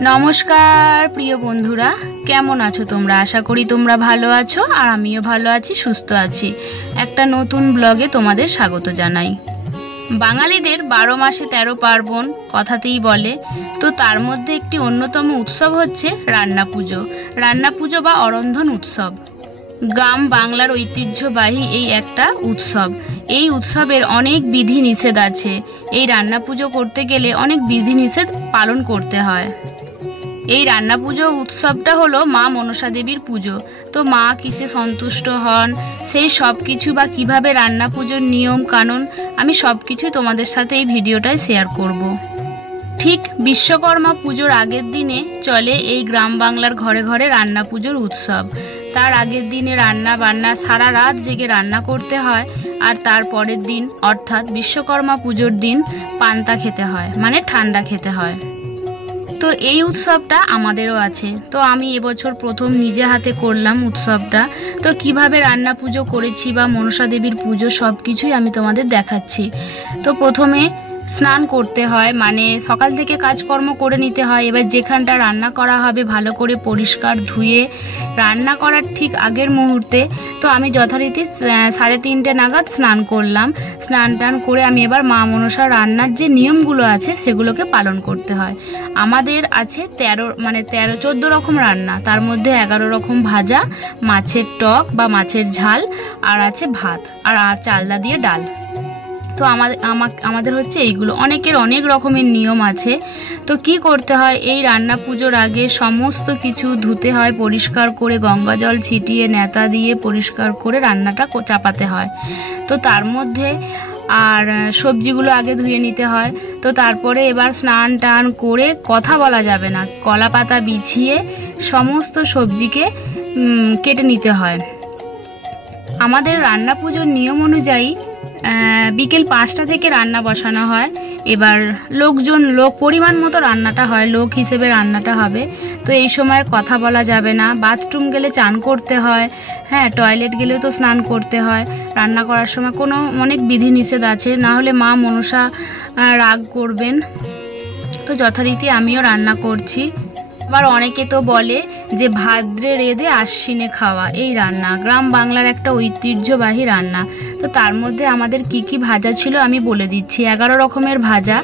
नमस्कार प्रिय बंधुरा केमन आछो तोमरा आशा करी तोमरा भालो आछो और आमिओ भालो आछि सुस्थ आछि। एकटा नतून ब्लगे तोमादेर स्वागत जानाई। बांगालीदेर 12 मासे 13 पार्बण कथातेई बोले, तो तार मध्य एकटी अन्यतम उत्सव हच्छे रान्ना पुजो। रान्ना पुजो बा अरंधन उत्सव ग्राम बांगलार ऐतिह्यबाही एई एकटा उत्सव। এই উৎসবের অনেক বিধি নিষেধ আছে। এই রান্না পুজো করতে গেলে অনেক বিধি নিষেধ পালন করতে হয়। এই রান্না পুজো উৎসবটা হলো মা মনসা দেবীর পুজো। তো মা কিসে সন্তুষ্ট হন সেই সব কিছু বা কিভাবে রান্না পুজোর নিয়ম কানুন আমি সব কিছুই তোমাদের সাথে এই ভিডিওটায় শেয়ার করব। ঠিক বিশ্বকর্মা পুজোর আগের দিনে চলে এই গ্রাম বাংলার ঘরে ঘরে রান্না পুজোর উৎসব। তার আগের দিনে রান্না বান্না সারা রাত জেগে রান্না করতে হয়, আর তার পরের দিন অর্থাৎ বিশ্বকর্মা পুজোর দিন পান্তা খেতে হয়, মানে ঠান্ডা খেতে হয়। তো এই উৎসবটা আমাদেরও আছে। তো আমি এবছর প্রথম নিজে হাতে করলাম উৎসবটা। তো কিভাবে রান্না পুজো করেছি বা মনসা দেবীর পুজো সব কিছুই আমি তোমাদের দেখাচ্ছি। তো প্রথমে স্নান করতে হয়, মানে সকাল থেকে কাজকর্ম করে নিতে হয়। এবার যেখানটা রান্না করা হবে ভালো করে পরিষ্কার ধুয়ে রান্না করার ঠিক আগের মুহূর্তে তো আমি যথারীতি 3:30 নাগাদ স্নান করলাম। স্নান টান করে আমি এবার মা মনসার রান্নার যে নিয়মগুলো আছে সেগুলোকে পালন করতে হয়। আমাদের আছে 14 রকম রান্না, তার মধ্যে 11 রকম ভাজা, মাছের টক বা মাছের ঝাল, আর আছে ভাত আর চালনা দিয়ে ডাল। তো আমাদের হচ্ছে এইগুলো। অনেকের অনেক রকমের নিয়ম আছে। তো কি করতে হয়, এই রান্না পুজোর আগে সমস্ত কিছু ধুতে হয় পরিষ্কার করে, গঙ্গা জল ছিটিয়ে নেতা দিয়ে পরিষ্কার করে রান্নাটা চাপাতে হয়। তো তার মধ্যে আর সবজিগুলো আগে ধুয়ে নিতে হয়। তো তারপরে এবার স্নান টান করে কথা বলা যাবে না, কলা পাতা বিছিয়ে সমস্ত সবজিকে কেটে নিতে হয়। আমাদের রান্না পুজোর নিয়ম অনুযায়ী বিকেল 5টা থেকে রান্না বসানো হয়। এবার লোক পরিমাণ মতো রান্নাটা হয়, লোক হিসেবে রান্নাটা হবে। তো এই সময় কথা বলা যাবে না। বাথরুম গেলে চান করতে হয়, হ্যাঁ, টয়লেট গেলে তো স্নান করতে হয়। রান্না করার সময় অনেক বিধি নিষেধ আছে, না হলে মা মনসা রাগ করবেন। তো যথারীতি আমিও রান্না করছি। আবার অনেকে তো বলে যে ভাদ্রে রেঁধে আশ্বিনে খাওয়া, এই রান্না গ্রাম বাংলার একটা ঐতিহ্যবাহী রান্না। তো তার মধ্যে আমাদের কি কি ভাজা ছিল আমি বলে দিচ্ছি। 11 রকমের ভাজা।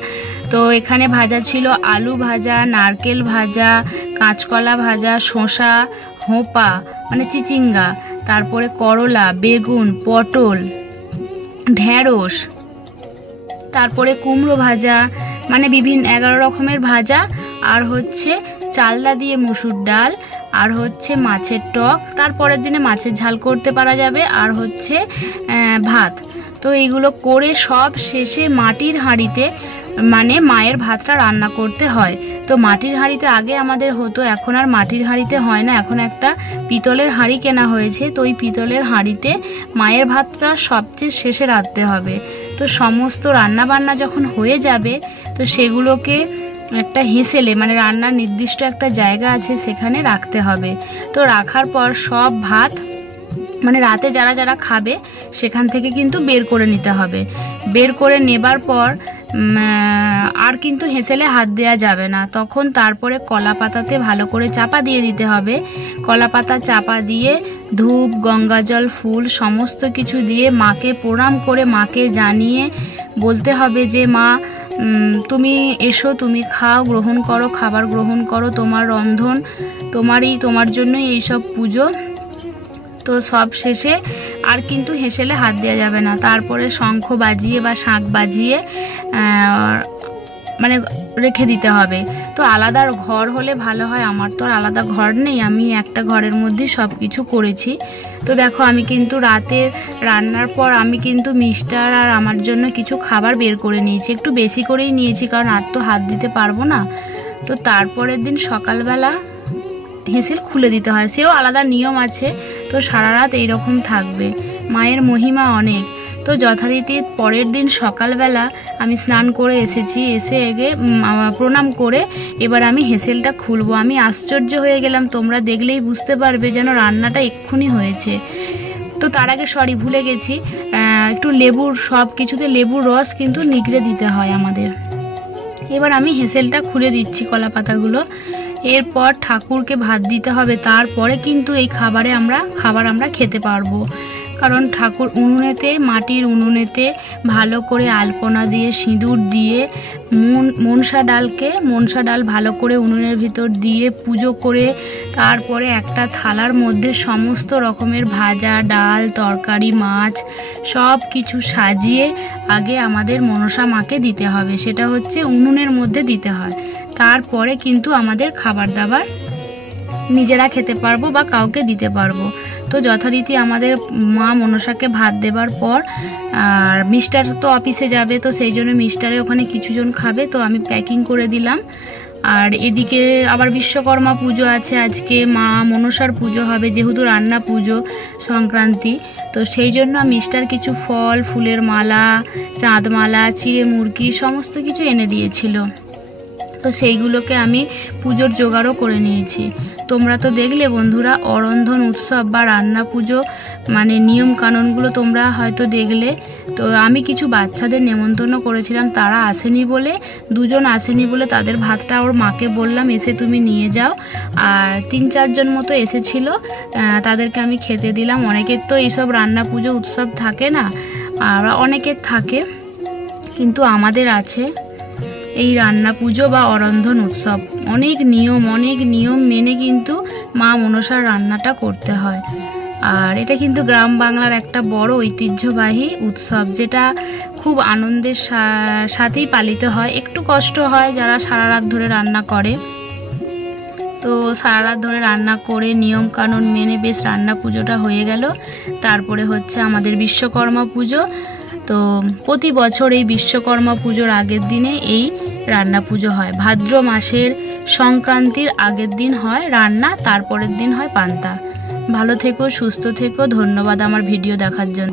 তো এখানে ভাজা ছিল আলু ভাজা, নারকেল ভাজা, কাঁচকলা ভাজা, শসা, হোঁপা মানে চিচিঙ্গা, তারপরে করলা, বেগুন, পটল, ঢেঁড়স, তারপরে কুমড়ো ভাজা, মানে বিভিন্ন 11 রকমের ভাজা, আর হচ্ছে চালনা দিয়ে মুসুর ডাল, আর হচ্ছে মাছের টক, তারপরের দিনে মাছের ঝাল করতে পারা যাবে, আর হচ্ছে ভাত। তো এইগুলো করে সব শেষে মাটির হাঁড়িতে মানে মায়ের ভাতটা রান্না করতে হয়। তো মাটির হাঁড়িতে আগে আমাদের হতো, এখন আর মাটির হাঁড়িতে হয় না, এখন একটা পিতলের হাঁড়ি কেনা হয়েছে। তো ওই পিতলের হাঁড়িতে মায়ের ভাতটা সবচেয়ে শেষে রাখতে হবে। তো সমস্ত রান্না বান্না যখন হয়ে যাবে তো সেগুলোকে একটা হেঁসেলে মানে রান্নার নির্দিষ্ট একটা জায়গা আছে সেখানে রাখতে হবে। তো রাখার পর সব ভাত মানে রাতে যারা যারা খাবে সেখান থেকে কিন্তু বের করে নিতে হবে। বের করে নেবার পর আর কিন্তু হেঁসেলে হাত দেওয়া যাবে না। তখন তারপরে কলা পাতাতে ভালো করে চাপা দিয়ে দিতে হবে। কলা পাতা চাপা দিয়ে ধূপ, গঙ্গা জল, ফুল সমস্ত কিছু দিয়ে মাকে প্রণাম করে মাকে জানিয়ে বলতে হবে যে মা তুমি এসো, তুমি খাও, গ্রহণ করো, খাবার গ্রহণ করো, তোমার রন্ধন তোমার জন্যই এইসব পুজো। তো সব শেষে আর কিন্তু হেঁসেলে হাত দেওয়া যাবে না। তারপরে শঙ্খ বাজিয়ে বা শাঁখ বাজিয়ে মানে রেখে দিতে হবে। তো আলাদা ঘর হলে ভালো হয়, আমার তো আর আলাদা ঘর নেই, আমি একটা ঘরের মধ্যেই সব কিছু করেছি। তো দেখো আমি কিন্তু রাতের রান্নার পর আমি কিন্তু মিস্টার আর আমার জন্য কিছু খাবার বের করে নিয়েছি, একটু বেশি করেই নিয়েছি কারণ আর তো হাত দিতে পারবো না। তো তারপরের দিন সকালবেলা হেঁসেল খুলে দিতে হয়, সেও আলাদা নিয়ম আছে। তো সারা রাত এইরকম থাকবে, মায়ের মহিমা অনেক। তো যথারীতি পরের দিন সকালবেলা আমি স্নান করে এসেছি, এসে প্রণাম করে এবার আমি হেঁসেলটা খুলবো। আমি আশ্চর্য হয়ে গেলাম, তোমরা দেখলেই বুঝতে পারবে যেন রান্নাটা এক্ষুনি হয়েছে। তো তার আগে ভুলে গেছি, একটু সব কিছুতে লেবুর রস কিন্তু নিগড়ে দিতে হয় আমাদের। এবার আমি হেঁসেলটা খুলে দিচ্ছি কলা পাতাগুলো। এরপর ঠাকুরকে ভাত দিতে হবে, তারপরে কিন্তু এই খাবার আমরা খেতে পারবো। কারণ ঠাকুর মাটির উনুনেতে ভালো করে আলপনা দিয়ে সিঁদুর দিয়ে মনসা ডাল ভালো করে উনুনের ভিতর দিয়ে পুজো করে তারপরে একটা থালার মধ্যে সমস্ত রকমের ভাজা, ডাল, তরকারি, মাছ সব কিছু সাজিয়ে আগে আমাদের মনসা মাকে দিতে হবে। সেটা হচ্ছে উনুনের মধ্যে দিতে হয়। তারপরে কিন্তু আমাদের খাবার দাবার নিজেরা খেতে পারবো বা কাউকে দিতে পারবো। তো যথারীতি আমাদের মা মনসাকে ভাত দেবার পর আর মিস্টার তো অফিসে যাবে, তো সেই জন্য মিস্টারে ওখানে কিছুজন খাবে, তো আমি প্যাকিং করে দিলাম। আর এদিকে আবার বিশ্বকর্মা পুজো আছে, আজকে মা মনসার পুজো হবে, যেহেতু রান্না পুজো সংক্রান্তি, তো সেই জন্য মিস্টার কিছু ফল, ফুলের মালা, চাঁদমালা, চিড়ে মুরগি সমস্ত কিছু এনে দিয়েছিল। তো সেইগুলোকে আমি পুজোর জোগাড়ও করে নিয়েছি। তোমরা তো দেখলে বন্ধুরা অরন্ধন উৎসব বা রান্না পুজো মানে নিয়ম কানুনগুলো তোমরা হয়তো দেখলে। তো আমি কিছু বাচ্চাদের নেমন্তন্ন করেছিলাম, তারা আসেনি বলে, দুজন আসেনি বলে তাদের ভাতটা ওর মাকে বললাম এসে তুমি নিয়ে যাও। আর 3-4 জন মতো এসেছিল, তাদেরকে আমি খেতে দিলাম। অনেকের তো এইসব রান্না পুজো উৎসব থাকে না, আর অনেকের থাকে, কিন্তু আমাদের আছে এই রান্না পুজো বা অরন্ধন উৎসব। অনেক নিয়ম মেনে কিন্তু মা মনসার রান্নাটা করতে হয়। আর এটা কিন্তু গ্রাম বাংলার একটা বড় ঐতিহ্যবাহী উৎসব, যেটা খুব আনন্দের সাথেই পালিত হয়। একটু কষ্ট হয় যারা সারা রাত ধরে রান্না করে, তো সারা রাত ধরে রান্না করে নিয়ম কানুন মেনে বেশ রান্না পুজোটা হয়ে গেল। তারপরে হচ্ছে আমাদের বিশ্বকর্মা পুজো। তো প্রতি বছর এই বিশ্বকর্মা পুজোর আগের দিনে এই রান্না পুজো হয়। ভাদ্র মাসের সংক্রান্তির আগের দিন হয় রান্না, তারপরের দিন হয় পান্তা। ভালো থেকো, সুস্থ থেকো। ধন্যবাদ আমার ভিডিও দেখার জন্য।